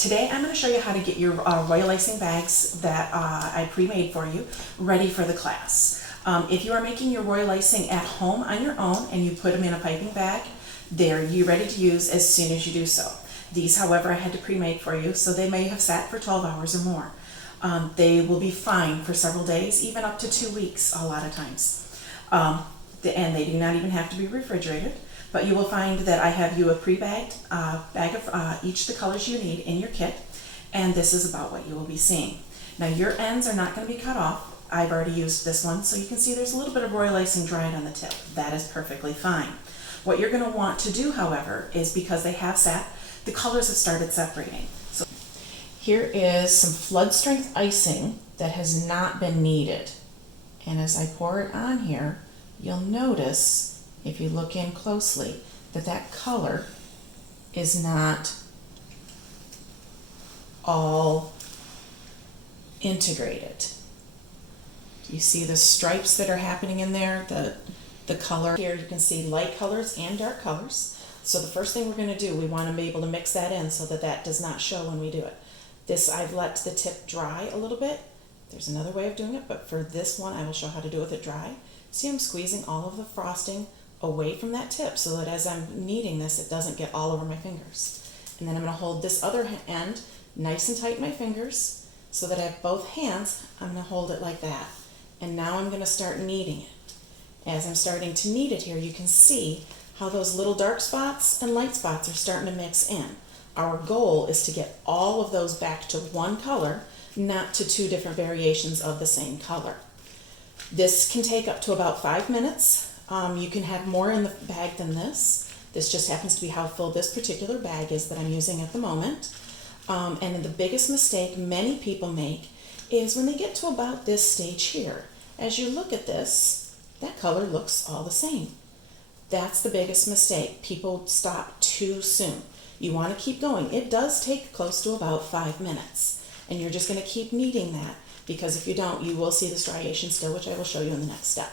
Today I'm going to show you how to get your royal icing bags that I pre-made for you ready for the class. If you are making your royal icing at home on your own and you put them in a piping bag, they're ready to use as soon as you do so. These, however, I had to pre-make for you, so they may have sat for 12 hours or more. They will be fine for several days, even up to 2 weeks a lot of times. And they do not even have to be refrigerated. But you will find that I have you a pre-bagged bag of each of the colors you need in your kit, and this is about what you will be seeing. Now your ends are not going to be cut off. I've already used this one, so you can see there's a little bit of royal icing dried on the tip. That is perfectly fine. What you're going to want to do, however, is because they have sat, the colors have started separating. So here is some flood strength icing that has not been kneaded. And as I pour it on here, you'll notice, if you look in closely, that that color is not all integrated. You see the stripes that are happening in there, the color. Here you can see light colors and dark colors. So the first thing we're going to do, we want to be able to mix that in so that that does not show when we do it. This, I've let the tip dry a little bit. There's another way of doing it, but for this one I will show how to do it with it dry. See, I'm squeezing all of the frosting away from that tip so that as I'm kneading this, it doesn't get all over my fingers. And then I'm going to hold this other end nice and tight in my fingers so that I have both hands. I'm going to hold it like that. And now I'm going to start kneading it. As I'm starting to knead it here, you can see how those little dark spots and light spots are starting to mix in. Our goal is to get all of those back to one color, not to two different variations of the same color. This can take up to about 5 minutes. You can have more in the bag than this. This just happens to be how full this particular bag is that I'm using at the moment. And the biggest mistake many people make is when they get to about this stage here. As you look at this, that color looks all the same. That's the biggest mistake. People stop too soon. You want to keep going. It does take close to about 5 minutes. And you're just going to keep kneading that, because if you don't, you will see the striation still, which I will show you in the next step.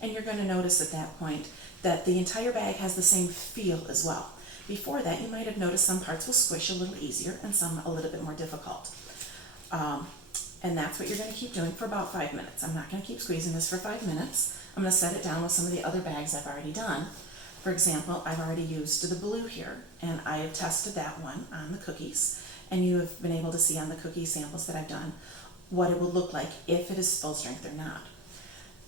And you're going to notice at that point that the entire bag has the same feel as well. Before that, you might have noticed some parts will squish a little easier and some a little bit more difficult. And that's what you're going to keep doing for about 5 minutes. I'm not going to keep squeezing this for 5 minutes. I'm going to set it down with some of the other bags I've already done. For example, I've already used the blue here, and I have tested that one on the cookies. And you have been able to see on the cookie samples that I've done what it will look like if it is full strength or not.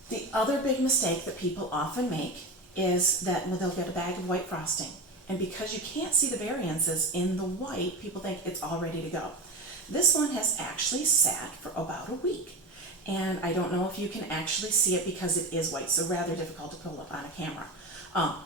The other big mistake that people often make is that they'll get a bag of white frosting, and because you can't see the variances in the white, people think it's all ready to go. This one has actually sat for about a week, and I don't know if you can actually see it because it is white, so rather difficult to pull up on a camera.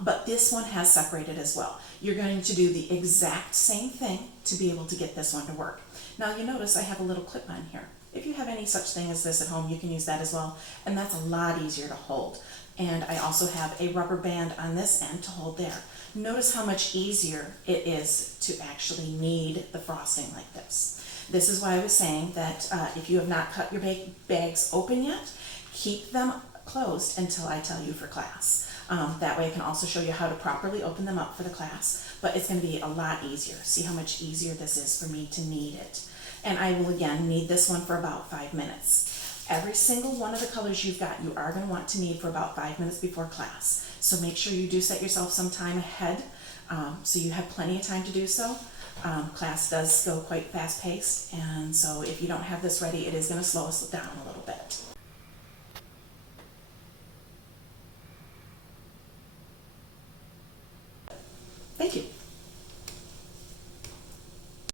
But this one has separated as well. You're going to do the exact same thing to be able to get this one to work. Now you notice I have a little clip on here. If you have any such thing as this at home, you can use that as well, and that's a lot easier to hold. And I also have a rubber band on this end to hold there. Notice how much easier it is to actually knead the frosting like this. This is why I was saying that if you have not cut your bags open yet, keep them closed until I tell you for class. That way I can also show you how to properly open them up for the class, but it's going to be a lot easier. See how much easier this is for me to knead it. And I will again knead this one for about 5 minutes. Every single one of the colors you've got, you are going to want to knead for about 5 minutes before class. So make sure you do set yourself some time ahead so you have plenty of time to do so. Class does go quite fast paced, and so if you don't have this ready, it is going to slow us down a little bit.